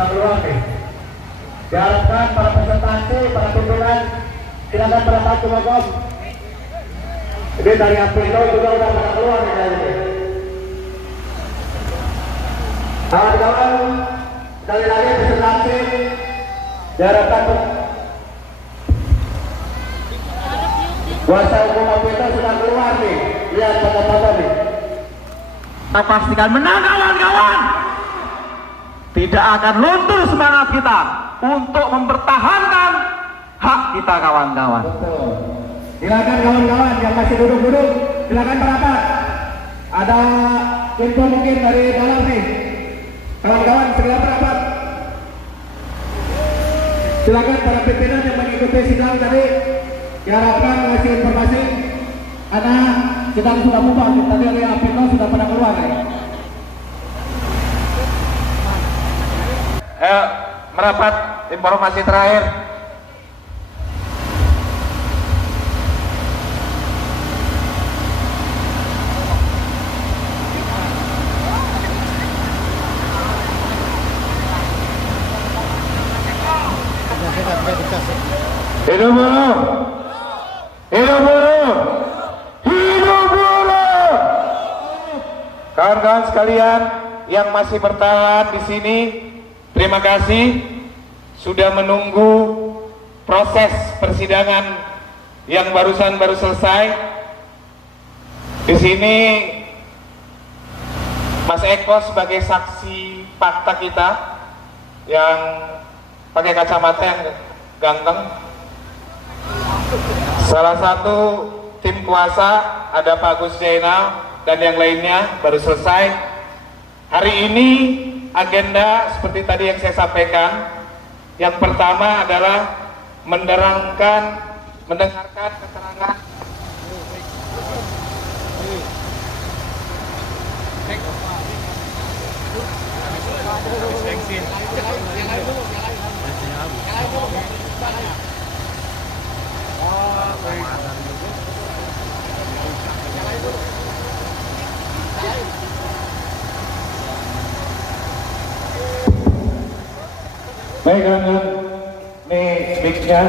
pada keluar nih. Diharapkan para presentasi, para pimpinan silakan pada satu mogok. Jadi dari Aprindo juga udah pada keluar nih dari ini. Kawan-kawan, sekali lagi presentasi diharapkan kuasa hukum Aprindo sudah keluar nih. Lihat foto-foto nih. Kita pastikan menang kawan-kawan. Tidak akan luntur semangat kita untuk mempertahankan hak kita kawan-kawan. Betul. Silakan kawan-kawan yang masih duduk-duduk, silakan merapat. Ada info mungkin dari dalam nih. Kawan-kawan segera merapat. Silakan para pimpinan yang mengikuti sidang tadi diharapkan mengasih informasi. Karena sidang sudah bubar, tadi oleh Aprindo sudah pada keluar nih. Merapat informasi terakhir. Hidup buruh! Hidup buruh! Hidup buruh! Kawan-kawan sekalian yang masih bertahan di sini, terima kasih sudah menunggu proses persidangan yang baru selesai. Di sini Mas Eko sebagai saksi fakta kita yang pakai kacamata yang ganteng. Salah satu tim kuasa ada Pak Gus Zainal dan yang lainnya baru selesai. Hari ini agenda seperti tadi yang saya sampaikan, yang pertama adalah mendengarkan keterangan baik kawan-kawan, ini mic-nya.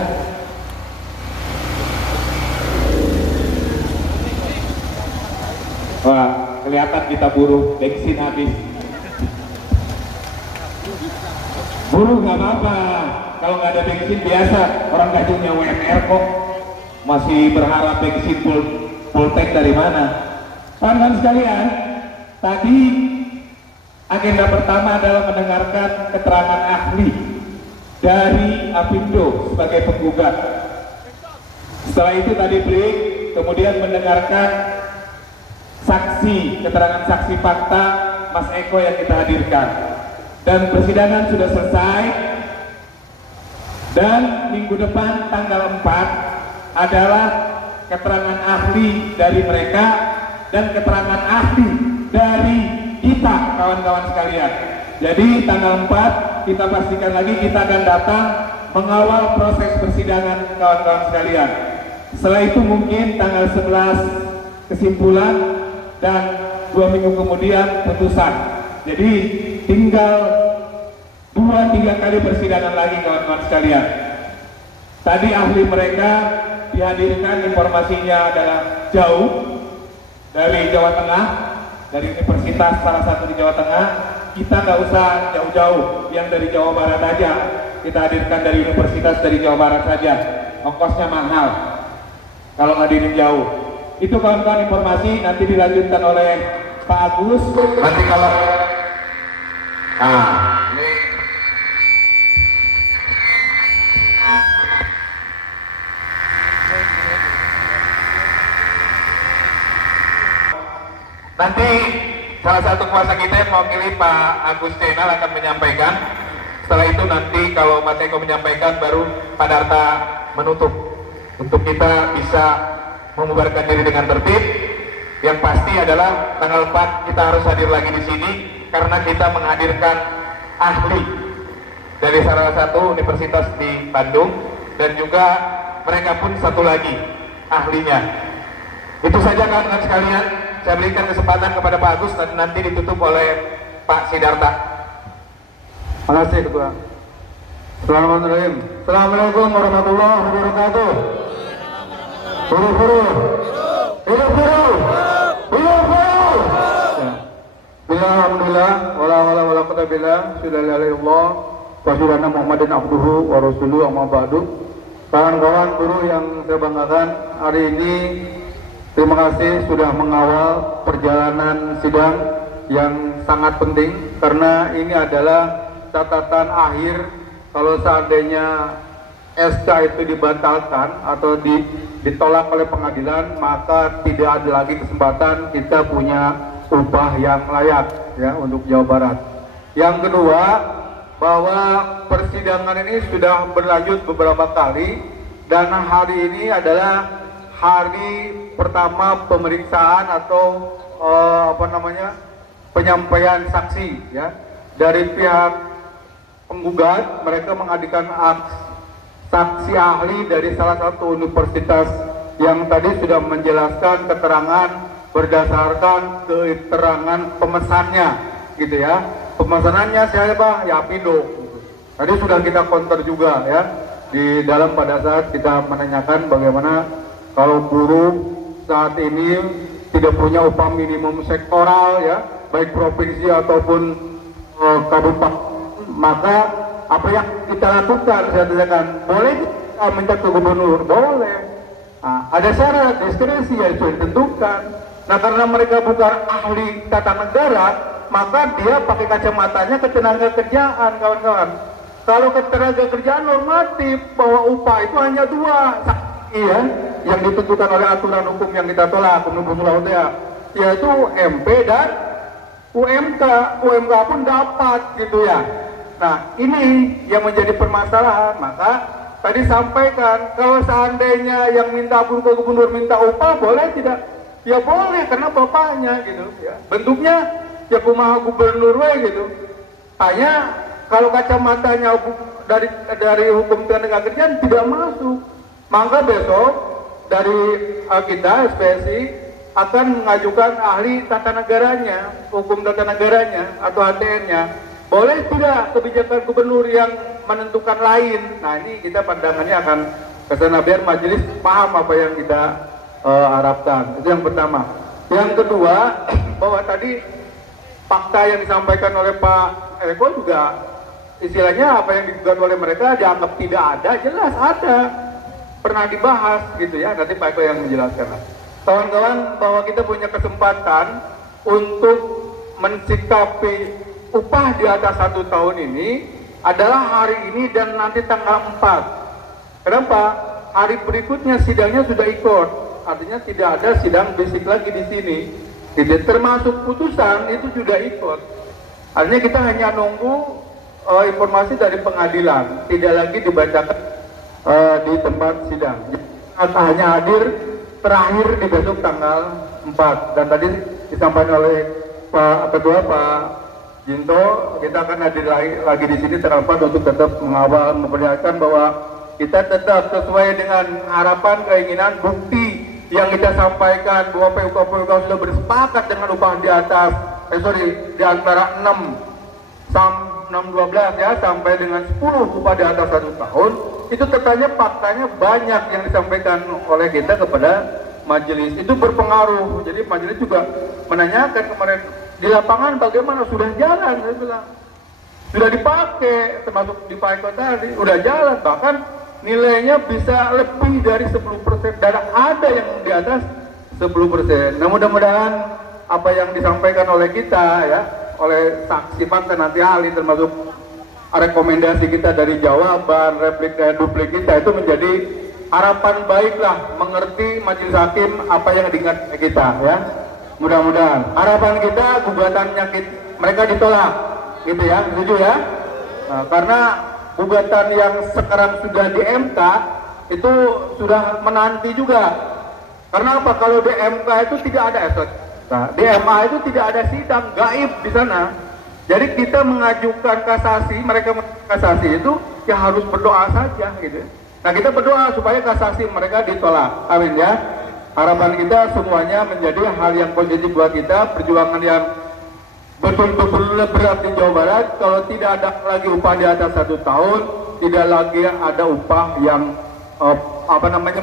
Wah, kelihatan kita buruh, bensin habis. Buruh nggak apa-apa, kalau nggak ada bensin biasa, orang gajinya UMR kok. Masih berharap bensin full tank dari mana? Kawan-kawan sekalian, tadi agenda pertama adalah mendengarkan keterangan ahli dari Aprindo sebagai penggugat. Setelah itu tadi break, kemudian mendengarkan keterangan saksi fakta Mas Eko yang kita hadirkan. Dan persidangan sudah selesai. Dan minggu depan tanggal 4 adalah keterangan ahli dari mereka dan keterangan ahli dari kita kawan-kawan sekalian. Jadi tanggal 4 kita pastikan lagi kita akan datang mengawal proses persidangan kawan-kawan sekalian. Setelah itu mungkin tanggal 11 kesimpulan dan 2 minggu kemudian putusan. Jadi tinggal 2-3 kali persidangan lagi kawan-kawan sekalian. Tadi ahli mereka dihadirkan, informasinya adalah jauh dari Jawa Tengah, dari universitas salah satu di Jawa Tengah. Kita nggak usah jauh-jauh, yang dari Jawa Barat aja kita hadirkan, dari universitas dari Jawa Barat saja, ongkosnya mahal kalau ngadirin jauh. Itu kawan-kawan informasi, nanti dilanjutkan oleh Pak Agus. Nanti kalau ini nanti salah satu kuasa kita yang mewakili Pak Agus Zainal akan menyampaikan. Setelah itu nanti kalau Mas Eko menyampaikan, baru Pak Darta menutup untuk kita bisa membubarkan diri dengan tertib. Yang pasti adalah tanggal 4 kita harus hadir lagi di sini karena kita menghadirkan ahli dari salah satu universitas di Bandung, dan juga mereka pun satu lagi ahlinya. Itu saja kawan-kawan sekalian. Saya berikan kesempatan kepada Pak Agus dan nanti ditutup oleh Pak Sidarta. Makasih Ketua. Bismillahirrahmanirrahim. Assalamualaikum warahmatullahi wabarakatuh. Buru-buru. Hidup guru. Hidup guru. Alhamdulillah. Wala quwwata billah. Subhanallah. Wa syukurna Muhammadin abduhu wa rasuluhu amma ba'du. Kawan-kawan guru yang saya banggakan, hari ini terima kasih sudah mengawal perjalanan sidang yang sangat penting, karena ini adalah catatan akhir. Kalau seandainya SK itu dibatalkan atau ditolak oleh pengadilan, maka tidak ada lagi kesempatan kita punya upah yang layak ya untuk Jawa Barat. Yang kedua, bahwa persidangan ini sudah berlanjut beberapa kali, dan hari ini adalah hari pertama pemeriksaan atau penyampaian saksi ya dari pihak penggugat. Mereka mengajukan saksi ahli dari salah satu universitas yang tadi sudah menjelaskan keterangan berdasarkan keterangan pemesannya gitu ya. Pemesanannya siapa? Ya Apindo. Tadi sudah kita counter juga ya di dalam pada saat kita menanyakan bagaimana kalau buruh saat ini tidak punya upah minimum sektoral ya, baik provinsi ataupun kabupaten, maka apa yang kita lakukan, saya tanyakan, boleh kita minta ke gubernur? Boleh. Nah, ada syarat diskresi yang sudah ditentukan. Nah, karena mereka bukan ahli tata negara, maka dia pakai kacamatanya ketenaga kerjaan, kawan-kawan. Kalau ketenaga kerjaan normatif bahwa upah itu hanya dua, iya, yang ditentukan oleh aturan hukum yang kita tolak, Omnibus Law ya, yaitu MP dan UMK. UMK pun dapat gitu ya. Nah, ini yang menjadi permasalahan. Maka tadi sampaikan, kalau seandainya yang minta buruh ke gubernur minta upah, boleh tidak? Ya boleh, karena bapaknya gitu ya. Bentuknya ya kumaha gubernur we gitu. Hanya kalau kacamatanya dari hukum tenaga kerjaan tidak masuk. Maka besok dari kita SPSI akan mengajukan ahli tata negaranya, hukum tata negaranya atau HTN-nya. Boleh tidak kebijakan gubernur yang menentukan lain? Nah, ini kita pandangannya akan ke sana biar majelis paham apa yang kita harapkan. Itu yang pertama. Yang kedua, bahwa tadi fakta yang disampaikan oleh Pak Eko juga istilahnya apa yang digugat oleh mereka dianggap tidak ada, jelas ada. Pernah dibahas gitu ya, nanti Pak Eko yang menjelaskan. Kawan-kawan, bahwa kita punya kesempatan untuk mensikapi upah di atas 1 tahun ini adalah hari ini dan nanti tanggal 4. Kenapa? Hari berikutnya sidangnya sudah ikut, artinya tidak ada sidang basic lagi di sini. Jadi termasuk putusan itu sudah ikut. Artinya kita hanya nunggu informasi dari pengadilan, tidak lagi dibacakan di tempat sidang. Kita hanya hadir terakhir di besok tanggal 4. Dan tadi disampaikan oleh Pak Ketua Pak Jinto, kita akan hadir lagi di sini tanggal 4 untuk tetap mengawal, memperlihatkan bahwa kita tetap sesuai dengan harapan, keinginan, bukti yang kita sampaikan bahwa PUK sudah bersepakat dengan upah di atas, di antara 6-12 ya sampai dengan 10 upah di atas 1 tahun. Itu tetapnya faktanya banyak yang disampaikan oleh kita kepada majelis. Itu berpengaruh. Jadi majelis juga menanyakan kemarin di lapangan bagaimana, sudah jalan, saya bilang. Sudah dipakai, termasuk di Pak Eko tadi, sudah jalan. Bahkan nilainya bisa lebih dari 10%, dan ada yang di atas 10%. Nah, mudah-mudahan apa yang disampaikan oleh kita ya, oleh saksi fakta nanti ahli, termasuk rekomendasi kita dari jawaban, replik dan duplik kita, itu menjadi harapan baiklah, mengerti majelis hakim apa yang diingat kita ya. Mudah-mudahan harapan kita gugatannya mereka ditolak gitu ya, setuju ya. Nah, karena gugatan yang sekarang sudah di MK itu sudah menanti juga. Karena apa? Kalau di MK itu tidak ada di MA itu tidak ada sidang, gaib di sana. Jadi kita mengajukan kasasi, mereka kasasi itu ya harus berdoa saja gitu. Nah, kita berdoa supaya kasasi mereka ditolak. Amin ya. Harapan kita semuanya menjadi hal yang positif buat kita, perjuangan yang betul-betul berat di Jawa Barat. Kalau tidak ada lagi upah di atas 1 tahun, tidak lagi ada upah yang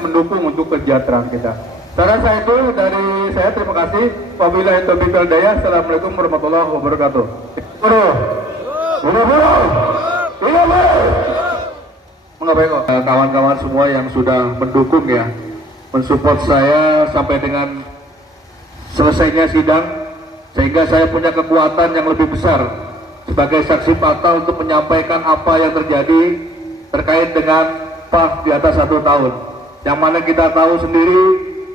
mendukung untuk kesejahteraan kita. Saran saya itu dari saya, terima kasih. Wabillahi taufiq wal hidayah. Assalamualaikum warahmatullahi wabarakatuh. Kawan-kawan semua yang sudah mendukung ya, mensupport saya sampai dengan selesainya sidang, sehingga saya punya kekuatan yang lebih besar sebagai saksi fakta untuk menyampaikan apa yang terjadi terkait dengan upah di atas 1 tahun. Yang mana kita tahu sendiri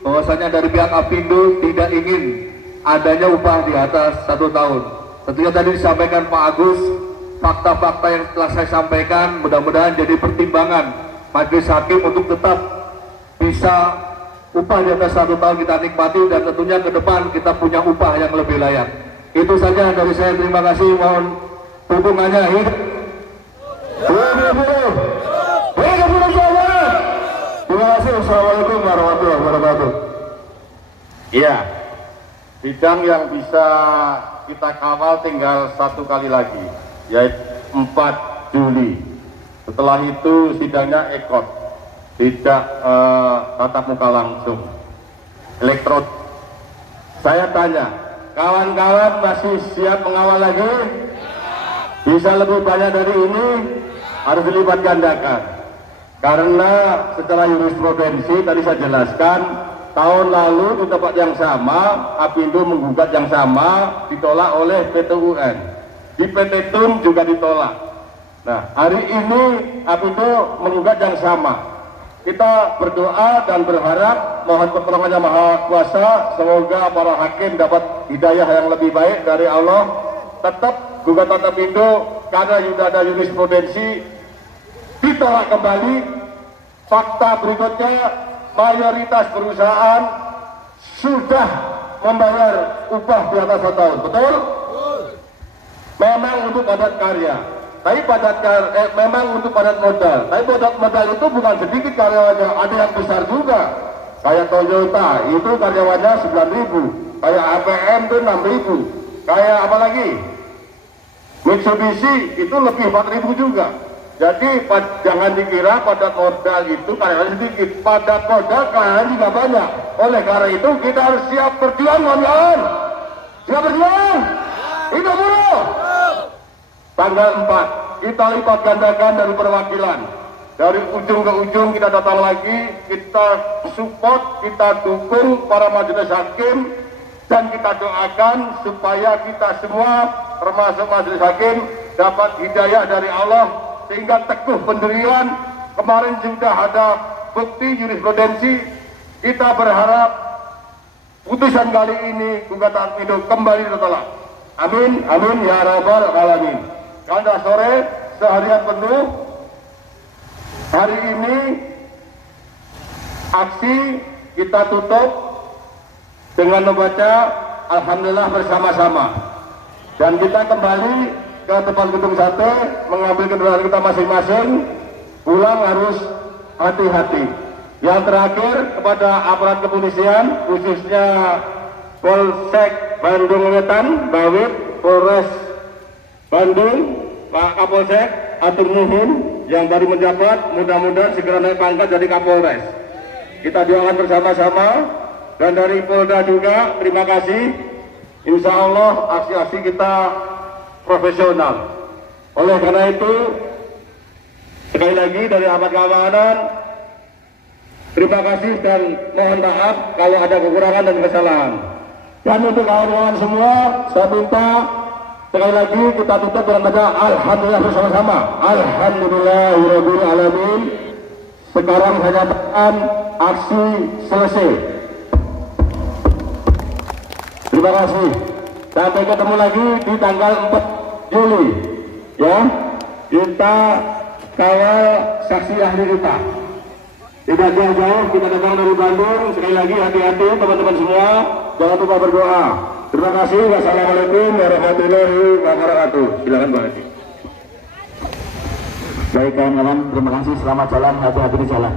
bahwasanya dari pihak Apindo tidak ingin adanya upah di atas 1 tahun. Tentunya tadi disampaikan Pak Agus, fakta-fakta yang telah saya sampaikan mudah-mudahan jadi pertimbangan majelis hakim untuk tetap bisa upah di atas 1 tahun kita nikmati, dan tentunya ke depan kita punya upah yang lebih layak. Itu saja dari saya, terima kasih, mohon dukungannya. Terima kasih. Assalamualaikum warahmatullahi wabarakatuh. Iya, bidang yang bisa kita kawal tinggal 1 kali lagi, yaitu 4 Juli. Setelah itu sidangnya ekot, tidak tatap muka langsung, elektrod. Saya tanya, kawan-kawan masih siap mengawal lagi? Bisa lebih banyak dari ini, harus dilipat gandakan. Karena secara jurisprudensi tadi saya jelaskan, tahun lalu di tempat yang sama, Apindo menggugat yang sama, ditolak oleh PT UN. Di PT TUN juga ditolak. Nah, hari ini Apindo menggugat yang sama. Kita berdoa dan berharap mohon pertolongannya Maha Kuasa, semoga para hakim dapat hidayah yang lebih baik dari Allah. Tetap gugatan Apindo karena sudah ada jurisprudensi ditolak kembali. Fakta berikutnya, mayoritas perusahaan sudah membayar upah di atas 1 tahun, betul? Memang untuk padat karya, tapi memang untuk padat modal. Tapi padat modal itu bukan sedikit karyawannya, ada yang besar juga. Kayak Toyota itu karyawannya 9.000, kayak APM itu 6.000, kayak apa lagi? Mitsubishi itu lebih 4.000 juga. Jadi jangan dikira padat modal itu karyawan sedikit, padat modal karyawan juga banyak. Oleh karena itu kita harus siap berjuang, kawan-kawan. Siap berjuang. Hidup buruh. Tanggal 4 kita lipat gandakan dari perwakilan. Dari ujung ke ujung kita datang lagi, kita support, kita dukung para majelis hakim, dan kita doakan supaya kita semua termasuk majelis hakim dapat hidayah dari Allah, sehingga teguh pendirian. Kemarin sudah ada bukti jurisprudensi. Kita berharap putusan kali ini gugatan itu kembali ditolak. Amin, amin ya rabbal alamin. Karena sore seharian penuh, hari ini aksi kita tutup dengan membaca Alhamdulillah bersama-sama, dan kita kembali ke depan gedung sate mengambil kendaraan kita masing-masing. Pulang harus hati-hati. Yang terakhir, kepada aparat kepolisian khususnya Polsek Bandung Wetan, Bawit, Polres Bandung, Pak Kapolsek, atur nuhun yang baru menjabat, mudah-mudahan segera naik pangkat jadi Kapolres. Kita doakan bersama-sama. Dan dari Polda juga terima kasih. Insya Allah aksi-aksi kita profesional. Oleh karena itu, sekali lagi dari aparat keamanan, terima kasih dan mohon maaf kalau ada kekurangan dan kesalahan. Dan untuk kawan-kawan semua, saya minta sekali lagi kita tutup dengan baca Alhamdulillah bersama-sama. Alhamdulillahirabbil alamin. Sekarang saya nyatakan aksi selesai. Terima kasih. Sampai ketemu lagi di tanggal 4 Juli. Ya, kita kawal saksi ahli kita. Tidak jauh-jauh, kita datang dari Bandung. Sekali lagi hati-hati teman-teman semua. Jangan lupa berdoa. Terima kasih. Wassalamualaikum warahmatullahi wabarakatuh. Silakan Pak Haji. Baik kawan-kawan, terima kasih. Selamat jalan, hati-hati di jalan.